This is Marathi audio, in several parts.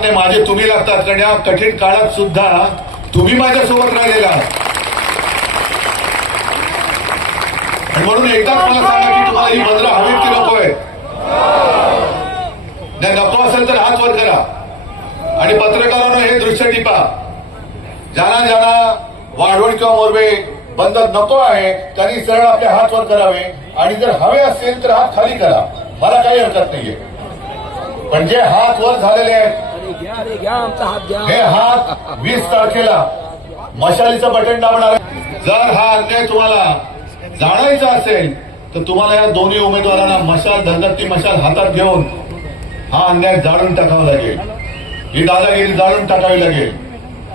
नाही माझे तुम्ही लागतात कारण या कठीण काळात सुद्धा तुम्ही माझ्यासोबत राहिलेला आहात. म्हणून एकदाच मला सांगा की तुम्हाला ही बंदरं हवीत की नकोय? नाही नको असेल तर हात वर करा. आणि पत्रकारांना हे दृश्य टिपा. ज्यांना ज्यांना वाढवण किंवा मोरवे बंद नको आहे त्यांनी सरळ आपले हात वर करावे. आणि जर हवे असतील तर हात खाली करा. मला काही हरकत नाहीये. पण जे हात वर झालेले आहेत हे हात वीस तारखेला मशालीचं बटन दाबणार जर हा अन्याय तुम्हाला जाणायचा असेल तर तुम्हाला या दोन्ही उमेदवारांना मशाल धगधगती मशाल हातात घेऊन हा अन्याय जाळून टाकावा लागेल. ही दादागिरी जाळून टाकावी लागेल.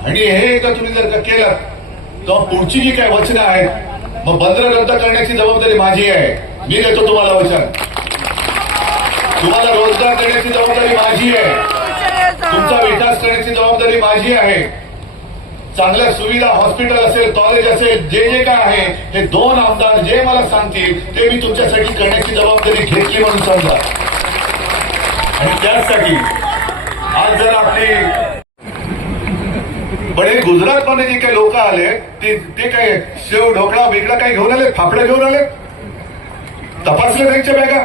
आणि हे जर तुम्ही जर का केलं तर पुढची जी काही वचनं आहेत मग बंदर रद्द करण्याची जबाबदारी माझी आहे. मी देतो तुम्हाला वचन. तुम्हाला रोजगार देण्याची जबाबदारी माझी आहे. तुमचा विकास करण्याची जबाबदारी माझी आहे. चांगल्या सुविधा हॉस्पिटल असेल कॉलेज असेल जे जे काय आहे हे दोन आमदार जे मला सांगतील ते मी तुमच्यासाठी करण्याची जबाबदारी घेतली म्हणून समजा. आणि त्याचसाठी आज जर आपली पण हे गुजरात मध्ये जे काही लोक आले ते ते काय शेव ढोकळा वेगळा काही घेऊन आले फापडे घेऊन आले? तपासले त्यांच्या बॅगा?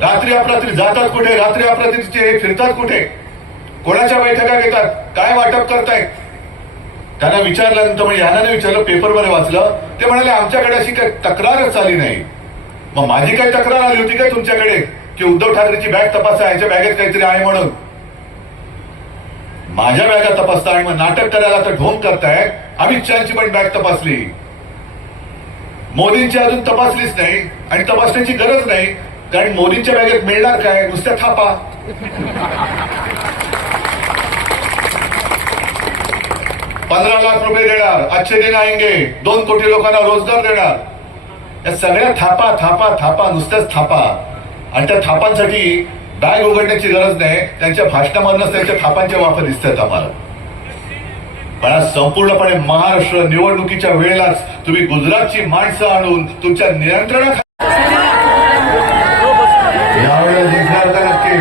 रात्री अपरात्री जातात कुठे? रात्री अपरात्रीचे हे फिरतात कुठे? कोणाच्या बैठका घेतात? काय वाटप करतायत? त्यांना विचारल्यानंतर म्हणजे यांना विचारलं पेपरमध्ये वाचलं. ते म्हणाले आमच्याकडे अशी काही तक्रारच आली नाही. मग माझी काही तक्रार आली होती काय तुमच्याकडे? की उद्धव ठाकरेची बॅग तपासा याच्या बॅगेत काहीतरी आहे म्हणून? माझ्या बॅगा तपासता आणि मग नाटक करायला तर ढोंग करताय अमित शहाची पण बॅग तपासली. मोदींची अजून तपासलीच नाही आणि तपासण्याची गरज नाही. कारण मोदींच्या बॅगेत मिळणार काय? नुसत्या थापा. पंधरा लाख रुपये देणार अच्छे दिन आएंगे दोन कोटी लोकांना रोजगार देणार. या सगळ्या थापा थापा थापा नुसत्याच थापा. आणि त्या थापांसाठी बॅग उघडण्याची गरज नाही त्यांच्या भाषणामधनच त्यांच्या थापांचे वापर दिसतात आम्हाला. पण आज संपूर्णपणे महाराष्ट्र निवडणुकीच्या वेळेलाच तुम्ही गुजरातची माणसं आणून तुमच्या नियंत्रणाखाली यावेळेला जिंकणार का नक्की.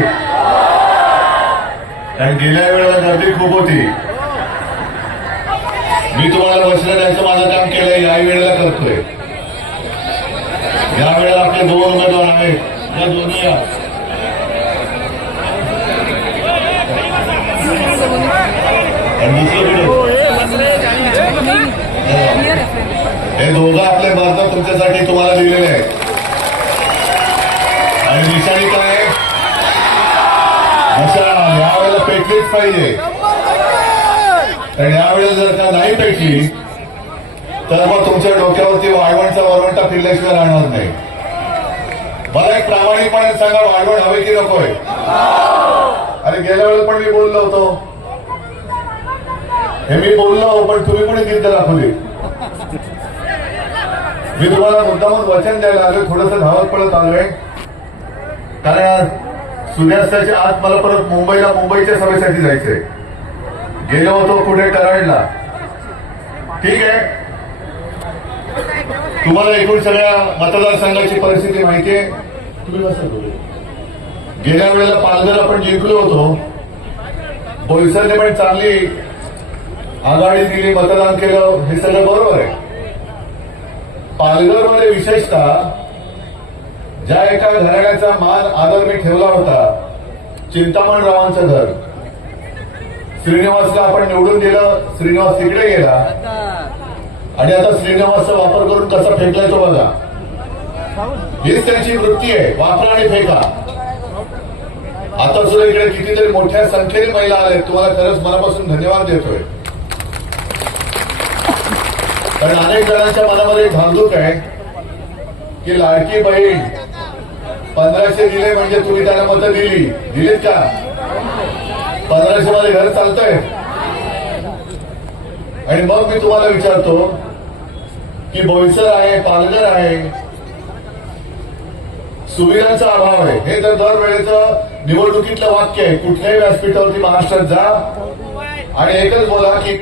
गेल्या वेळेला गर्दी खूप होती. मी तुम्हाला वचन द्यायचं माझं काम केलंय या वेळेला करतोय. या वेळेला आपले दोन उमेदवार आहेत या दोन्ही हे दोघं आपले भारतात तुमच्यासाठी तुम्हाला दिलेले आहेत. आणि निशाणी काय आहे? मशाल यावेळेला पेटलीच पाहिजे. कारण यावेळेस जर का नाही पेटली तर मग तुमच्या डोक्यावरती वाळवणचा वरवंटा फिरल्याशिवाय राहणार नाही. मला एक प्रामाणिकपणे सांगा वाळवण हवे की नकोय? अरे गेल्या वेळेला पण मी बोललो होतो. हे मी बोललो पण तुम्ही कोणी जिद्द दाखवली मी तुम्हाला मुद्दामून वचन द्यायला आलोय थोडस धावत पडत आलोय. कारण सूर्यास्ताच्या आत मला परत मुंबईला मुंबईच्या सभेसाठी जायचंय. गेलो होतो कुठे कराडला. ठीक आहे. तुम्हाला एकूण सगळ्या मतदारसंघाची परिस्थिती माहिती आहे. तुम्ही कसं गेल्या वेळेला पालघर आपण जिंकलो होतो. बोईसरने पण चांगली आघाडी दिली मतदान केलं. हे सगळं बरोबर आहे. पालघरमध्ये विशेषतः ज्या एका घराण्याचा मान आदर मी ठेवला होता चिंतामणरावांचं घर. श्रीनिवासला आपण निवडून दिलं श्रीनिवास तिकडे गेला. आणि आता श्रीनिवासचा वापर करून कसा फेकलाय तो बघा. हीच त्यांची वृत्ती आहे वापरा आणि फेका. आता सुद्धा इकडे कितीतरी मोठ्या संख्येने महिला आल्या तुम्हाला खरंच मनापासून धन्यवाद देतोय. कारण अनेक जणांच्या मनामध्ये एक आहे की लाडकी बहीण पंधराशे दिले म्हणजे तुम्ही त्यांना मतं दिली. दिलीत का? पंधराशे मध्ये घर चालतंय. आणि मग मी तुम्हाला विचारतो की बोईसर आहे पालघर आहे सुविधांचा अभाव आहे. हे तर दरवेळेच निवडणुकीतलं वाक्य आहे कुठल्याही व्यासपीठावरती महाराष्ट्रात जा आणि एकच बोला की